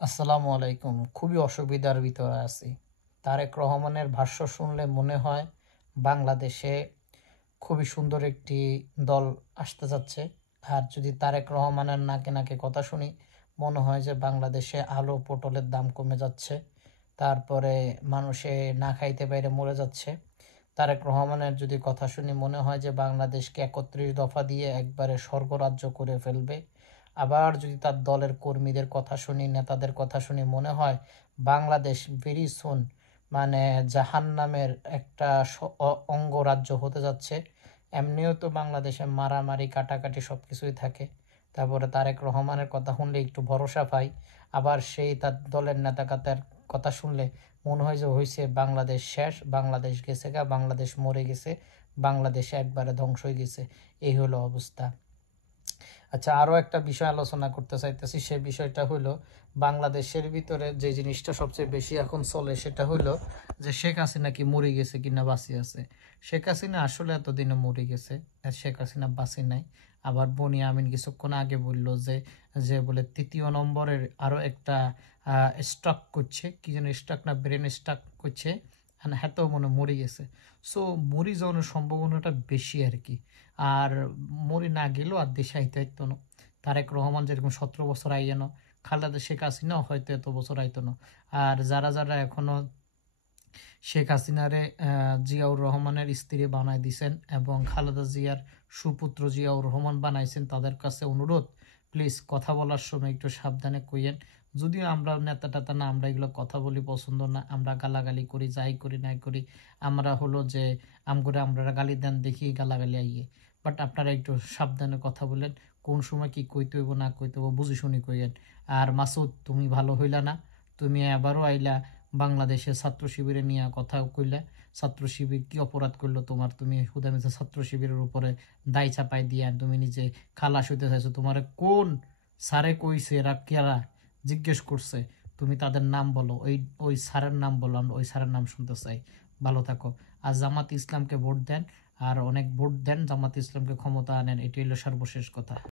আসসালামু আলাইকুম। খুবই অসুবিধার ভিতরে আছি। তারেক রহমানের ভাষ্য শুনলে মনে হয় বাংলাদেশে খুবই সুন্দর একটি দল আসতে যাচ্ছে। আর যদি তারেক রহমানের নাকে নাকে কথা শুনি, মনে হয় যে বাংলাদেশে আলু পটলের দাম কমে যাচ্ছে। তারপরে মানুষে না খাইতে পাইরে মরে যাচ্ছে। তারেক রহমানের যদি কথা শুনি, মনে হয় যে বাংলাদেশকে ৩১ দফা দিয়ে একবারে স্বর্গরাজ্য করে ফেলবে। আবার যদি তার দলের কর্মীদের কথা শুনি, নেতাদের কথা শুনি, মনে হয় বাংলাদেশ ভেরি সুন মানে জাহান্নামের একটা অঙ্গরাজ্য হতে যাচ্ছে। এমনিও তো বাংলাদেশে মারামারি কাটাকাটি সব কিছুই থাকে। তারপরে তারেক রহমানের কথা শুনলে একটু ভরসা পাই। আবার সেই তার দলের নেতাকাতার কথা শুনলে মনে হয় যে হয়েছে বাংলাদেশ শেষ, বাংলাদেশ গেছে গা, বাংলাদেশ মরে গেছে, বাংলাদেশে একবারে ধ্বংস হয়ে গেছে। এই হলো অবস্থা। আচ্ছা, আরও একটা বিষয় আলোচনা করতে চাইতেছি। সে বিষয়টা হলো বাংলাদেশের ভিতরে যে জিনিসটা সবচেয়ে বেশি এখন চলে, সেটা হলো যে শেখ হাসিনা কি মরে গেছে কিনা বাঁচি আছে। শেখ হাসিনা আসলে এতদিনে মরে গেছে, আর শেখ হাসিনা বাঁচি নাই। আবার বনি আমিন কিছুক্ষণ আগে বলল যে যে বলে ৩য় নম্বরের আরও একটা স্টক করছে, কি যেন স্টক না ব্রেন স্টক করছে, হ্যাঁ তো মনে মরে গেছে। সো মরি যাওয়ার সম্ভাবনাটা বেশি আর কি। আর মরি না গেলেও আর দেশে আইতে হইতো না। তারেক রহমান যেরকম 17 বছর আইয়েন, খালেদা শেখ হাসিনাও হয়তো এত বছর আইতো না। আর যারা যারা এখনো শেখ হাসিনারে জিয়াউর রহমানের স্ত্রী বানাই দিছেন এবং খালেদা জিয়ার সুপুত্র জিয়াউর রহমান বানাইছেন, তাদের কাছে অনুরোধ, প্লিজ কথা বলার সময় একটু সাবধানে কইয়েন। যদিও আমরা নেতা টেতা না, আমরা এগুলো কথা বলি পছন্দ না, আমরা গালাগালি করি, যাই করি নাই করি, আমরা হলো যে করে আমরা গালি দেন দেখি গালাগালি আইয়ে। বাট আপনারা একটু সাবধানে কথা বলেন, কোন সময় কি কইতে হইব না কইতে হইব বুঝি শুনি কইয়েন। আর মাসুদ, তুমি ভালো হইলা না, তুমি আবারও আইলা বাংলাদেশের ছাত্র শিবিরে নিয়ে কথা কইলে। ছাত্র শিবির কি অপরাধ করলো তোমার? তুমি হুদামিতে ছাত্র শিবিরের উপরে দায় চাপাই দিয়া তুমি নিজে খালাস হইতে চাইছো। তোমার কোন স্যারে কইছে, এরা কেরা জিজ্ঞেস করছে, তুমি তাদের নাম বলো, ওই ওই স্যারের নাম বলো, আমরা ওই স্যারের নাম শুনতে চাই। ভালো থাকো। আর জামাত ইসলামকে ভোট দেন, আর অনেক ভোট দেন, জামাত ইসলামকে ক্ষমতা আনেন, এটি হলো সর্বশেষ কথা।